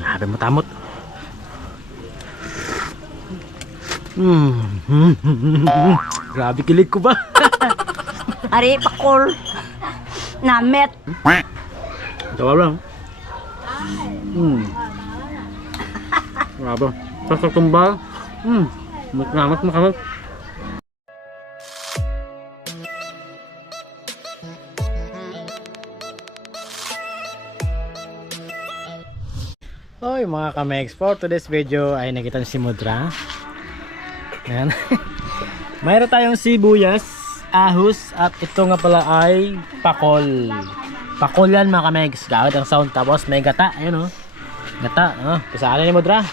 Grabe mo tamot. Grabe kilig ko ba? Ari, pakol. Namet. Tawa lang. Grabe. Sasak tumbal. Makamot. Hoy mga kamex, for today's video ay nakita si Mudra. Ayan. Mayroon tayong sibuyas, ahos, at ito nga pala ay pakol. Pakol yan mga kamex. Gawid ang sound. Tapos may gata. Ayan o. Gata. Kasaan ni Mudra.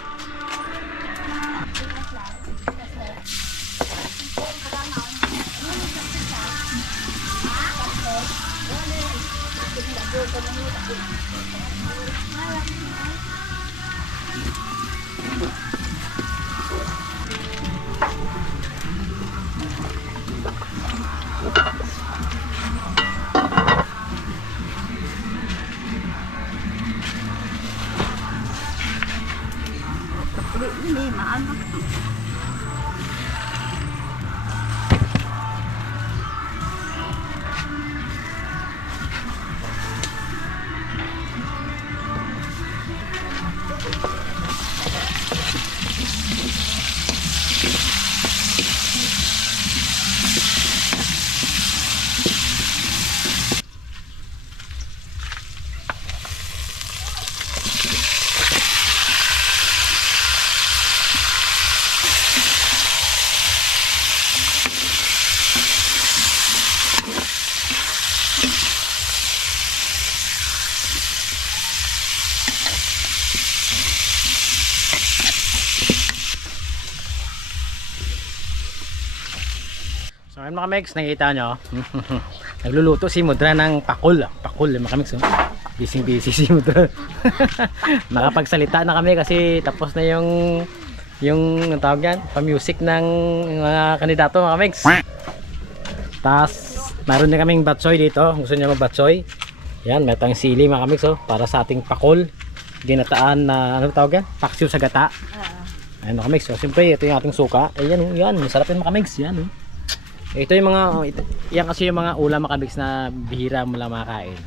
Ini mana? So ayun mga kamex, nakita nyo. Nagluluto si Mudra ng pakol. Pakol mga kamex. Busy si Mudra. Nakapagsalita na kami kasi tapos na yung ang tawag yan, pa-music ng mga kandidato mga kamex. Tapos meron din kaming batsoy dito. Gusto nyo mag-batsoy? Yan, may tayong sili mga kamex para sa ating pakol. Ginataan na ano tawag yan? Paksiw sa gata. Ayun mga kamex. So siyempre ito yung ating suka. Ayan, yan, masarap yung mga kamex. Yan. Ito yung mga yan kasi yung mga ulam mga kamex na bihira mo lang makakain.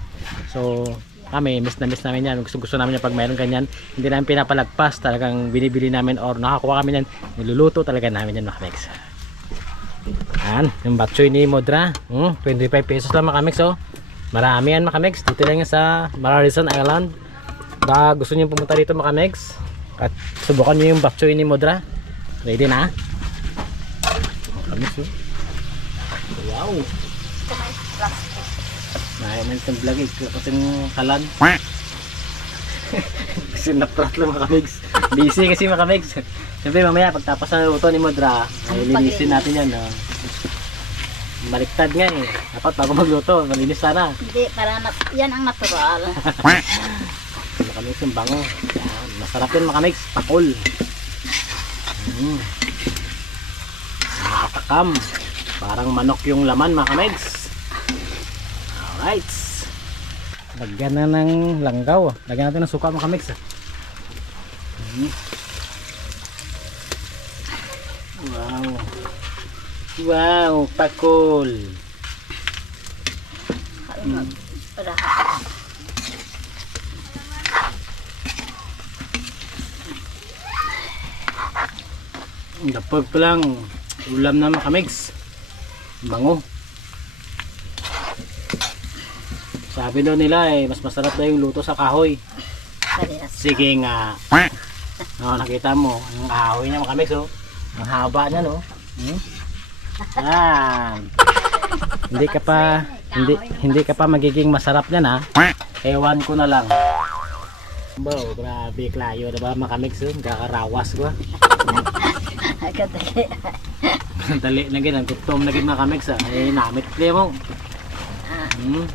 So kami miss namin yan. Gusto namin yan pag mayroon ganyan. Hindi namin pinapalagpas, talagang binibili namin or nakakuha kami yan. Niluluto talaga namin yan mga kamex. Yan, yung batchoy ni Mudra. 25 pesos lang mga kamex. Marami yan mga kamex. Dito lang yan sa Mararisan Island. Baka gusto niyo pumunta dito mga kamex at subukan niyo yung batchoy ni Mudra. Ready na? Mga kamex. Wow. Nahiman itong vlog eh. Kasi yung kalan. Kasi naprat lang mga kamigs. Busy kasi mga kamigs. Siyempre mamaya pagtapos na luto ni Mudra ay linisin natin yan. Baliktad nga eh. Dapat bago magluto malinis sana. Hindi, para yan ang natural. Mga kamigs yung bango. Yan. Masarap yun mga kamigs. Pakol. Nakatakam. Parang manok yung laman mga kamegs. Alright. Lagyan na ng langgaw. Lagyan natin ng suka mga kamegs. Wow. Wow, pakol. Dapag pa lang. Ulam na mga kamegs. Bango. Sabi daw nila mas masarap daw yung luto sa kahoy. Sige nga. Nakita mo yung kahoy niya mga kamex. Ang haba niya no. Yan. Hindi ka pa magiging masarap niyan ha. Ewan ko na lang. Wow, grabe klayo diba mga kamex. Kakarawas ko. Kadali. Dali na gin, ang gutom na gin mga kamex ay namit play mo.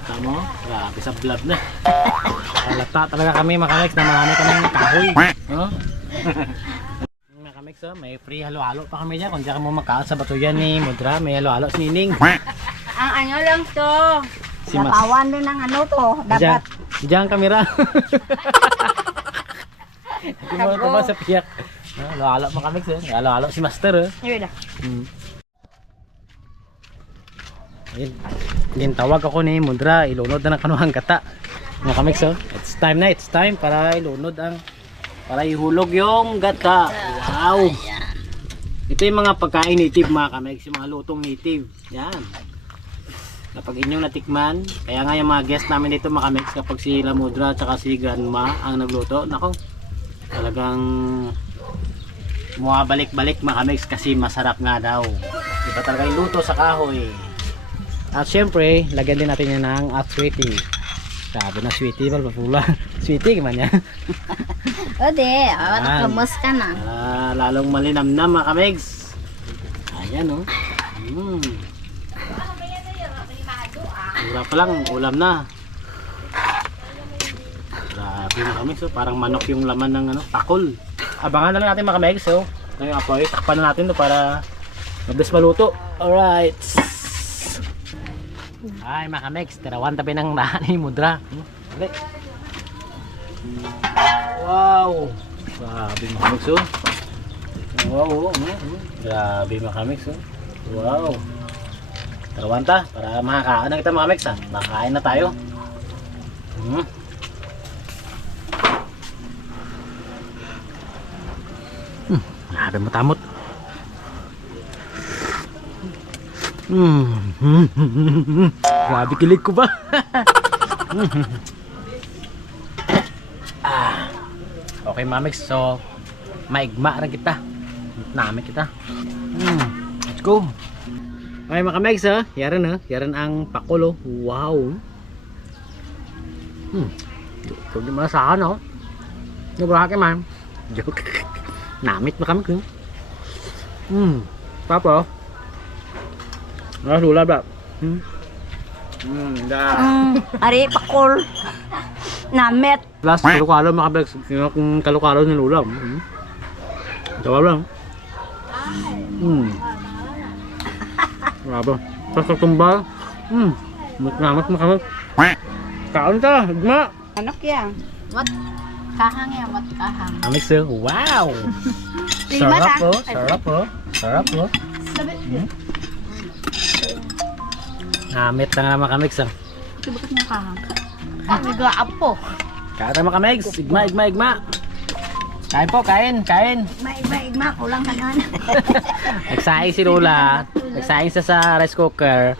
Tamo, grabe sa vlog na. Halata talaga kami mga kamex na marami kaming kahoy. Mga kamex may free halo-halo pa kami dyan. Kung dyan ka mo makaal sa batuyan ni Mudra, may halo-halo si Nining. Ang ano lang to. Si Mas. Natawan din ng ano to. Dapat. Diyan kamera. Tumama sa piyak. Lalo mo kami sir. Lalo si Master. Yun na. Ayun. Gintawag ako ni Mundra, ilunod na ng kanuhang gata. Mga kamix, oh. It's time na, it's time para ilunod ang, para ihulog yung gata. Wow! Ito yung mga pagkain native mga kamix, yung mga lutong native. Yan. Kapag inyong natikman, kaya nga yung mga guest namin dito mga kamix, kapag si Lamudra at saka si Grandma ang nagluto, nako, talagang bumabalik-balik mga kamix kasi masarap nga daw. Iba talaga yung luto sa kahoy. At syempre, lagyan din natin yan ng sweetie. Sabi na sweetie, palpapula. Sweetie, gimana yan? O di, nakamus ka na. Lalong malinamnam mga kamigs. Ayan o. Mura pa lang, ulam na. Grabe mga kamigs, oh. Parang manok yung laman ng pakol. Abangan na lang natin mga kamigs. So, ngayong apoy, takpan na natin to para mabilis maluto. Alright. Ay mga kamigs, tirawan tabi ng nahan ni Mundra. Dali. Wow! Grabe mga kamigs oh. Wow! Grabe mga kamigs oh. Wow! Tirawan ta para makakain na kita mga kamigs ha. Makakain na tayo. Grabe matamot. Grabe kilig ko ba? Okay mamix, so maigma rin kita. Namin kita. Let's go. Okay mga kamix ha, yaran ang pakulo. Wow. Ito di malasahan oh. Nagraha kayo man. Joke. Namit ba kami ko? Papa. Lula ba? Ari, pakol. Namit. Last kalukalo makabag kung kalukalo ni Lula. Tawa lang. Grabe. Pasok tumbal. Namat makamag. Kaon ta, higma. Ano kaya? What? Kahang yan, what kahang? Amix oh. Wow. Sarap po, sarap po. Sarap po. Namit na nga mga kamigs ah. Bakit mo kahang? Nagaap po. Kata mga kamigs, igma. Kain po, kain. Igma, kulang ka na. Nagsaing si Lola. Nagsaing siya sa rice cooker.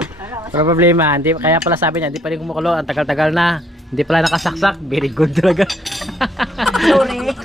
Pero problema, hindi, kaya pala sabi niya, hindi pa rin kumukulo. Ang tagal-tagal na. Hindi pala nakasaksak. Very good talaga. Sorry.